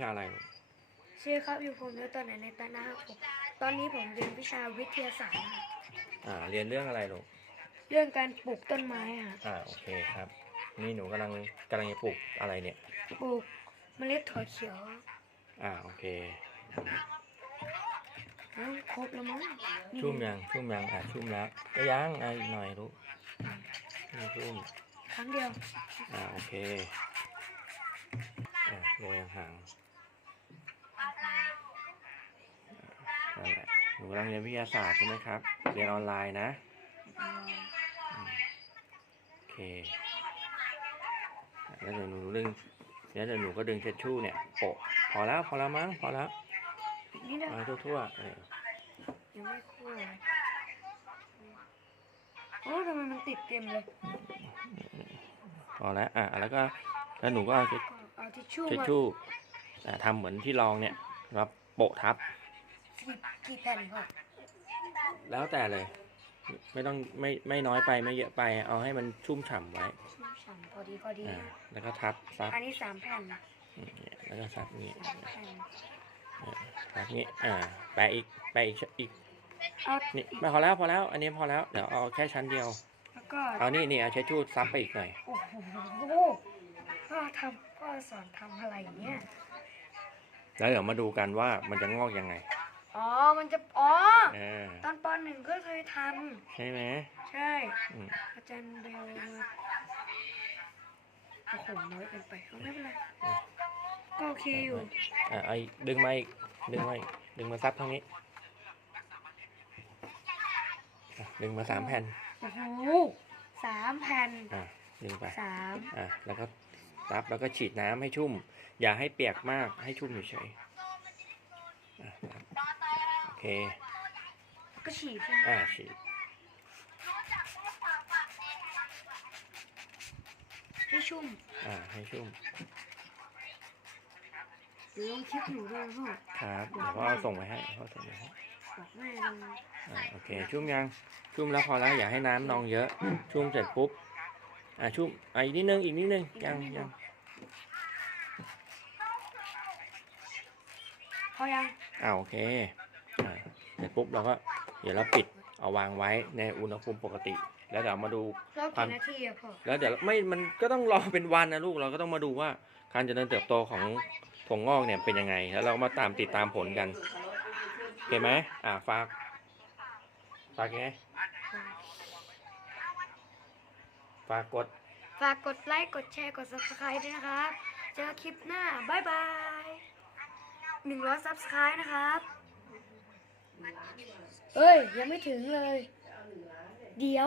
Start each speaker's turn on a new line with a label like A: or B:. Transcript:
A: ชาอะไรลูก
B: ชื่อครับอยู่ผมอยู่ตอนไหนในตานะครับผมตอนนี้ผมเรียนวิชาวิทยาศาสตร์นะครับ
A: อ่า เรียนเรื่องอะไรลูก
B: เรื่องการปลูกต้นไม้อะ
A: อ่า โอเคครับ นี่หนูกำลังกำลังจะปลูกอะไรเนี่ย
B: ปลูกเมล็ดถั่วเขียว
A: อ่า โอเค
B: แล้วครบแล้วมั้งนี่
A: ชุ่มยัง ชุ่มยัง อ่าชุ่มแล้วก็ยังอ่าอีกหน่อยลูกนี่ชุ่ม
B: ครั้งเดียว
A: อ่า โอเค อ่าโรยห่างๆนั่นแหละหนูกำลังเรียนวิทยาศาสตร์ใช่ไหมครับ เรียนออนไลน์นะโอเคแล้วเดี๋ยวหนูดึงแล้วเดี๋ยวหนูก็ดึงเช็ดชู่เนี่ยโปะพอแล้วพอแล้วมั้งพอแล้ว
B: นี่นะ
A: มาทั่วๆเออ
B: ยังไม่คั่วเลยโอ้ทำไมมันติดเต็มเลย
A: พอแล้วอะแล้วก็แล้วหนูก็เอาเช็ด
B: เอาทิชชู่
A: เช็ด
B: มา
A: ชู่อะทำเหมือนที่ลองเนี่ยรับโปะทับ
B: กี่กี่แผ่นพอ
A: แล้วแต่เลย ไม่ต้องไม่ไม่น้อยไปไม่เยอะไป เอาให้มันชุ่มฉ่ำไว้
B: ชุ่มฉ่ำพอดีพอดี
A: อ่าแล้วก็ทับซับ
B: อันนี้สามแผ่น
A: อืมเนี่ยแล้วก็ซับนี่
B: สามแผ่น
A: ทับนี่อ่าแปะอีกแปะอีกอีก
B: เอา
A: นี่ไม่พอแล้วพอแล้ว อันนี้พอแล้วเดี๋ยวเอาแค่ชั้นเดียว
B: แล้วก็
A: เอานี่นี่เอาเช็ดชู่ซับไปอีกหน่อย
B: โอ้โหพ่อทำพ่อสอนทำอะไรเนี่ย
A: แล้วเดี๋ยวมาดูกันว่ามันจะงอกยังไง
B: อ๋อ มันจะ อ๋อ
A: เออ
B: ตอนปหนึ่งก็เคยท
A: ใช่ไหมำ
B: ใช่
A: อืม
B: อาจารย์เดลมาโอ้โหน้อยเกินไปเอาไม่เป็นไร ก็โอเคอยู่
A: อะเอาอีกดึงมาอีกดึงมาอีกดึงมาซับเท่านี้อะดึงมาสามแผ่น
B: โอ้โหสามแผ่น
A: อะดึงไป
B: สาม
A: อะแล้วก็ซับแล้วก็ฉีดน้ำให้ชุ่ม อย่าให้เปียกมากให้ชุ่มเฉยๆอะครับโอ เค
B: ก็ฉีดใช่ไหม
A: อ่าฉีด
B: ให้ชุ่ม
A: อ่าให้ชุ่ม
B: หรือลงคลิปหนูด้วยพ่อ
A: ครับเดี๋ยวพ่อส่งไปให้พ่อส่งไปให้
B: บอกแม่ลง
A: อ่าโอเค ชุ่มยัง ชุ่มแล้วพอแล้วอย่าให้น้ำนองเยอะ ชุ่มเสร็จปุ๊บ อ่าชุ่มอะอีกนิดนึงอีกนิดนึงยังยัง
B: พอยัง
A: อ่าโอเคอ่า เสร็จปุ๊บเราก็เดี๋ยวเราปิดเอาวางไว้ในอุณหภูมิปกติ แล้วเดี๋ยวมาดู
B: รอบกี่นาทีอะพ่อ
A: แล้วเดี๋ยวไม่มันก็ต้องรอเป็นวันนะลูกเราก็ต้องมาดูว่าการเจริญเติบโตของถั่วงอกเนี่ยเป็นยังไง แล้วเรามาตามติดตามผลกันโอเคไหมอ่าฝากฝากยังไงฝากกด
B: ฝากกดไลค์กดแชร์กด subscribe ด้วยนะครับ เจอคลิปหน้าบายบายหนึ่งร้อย subscribe นะครับ เอ้ย ยังไม่ถึงเลย เดี๋ยว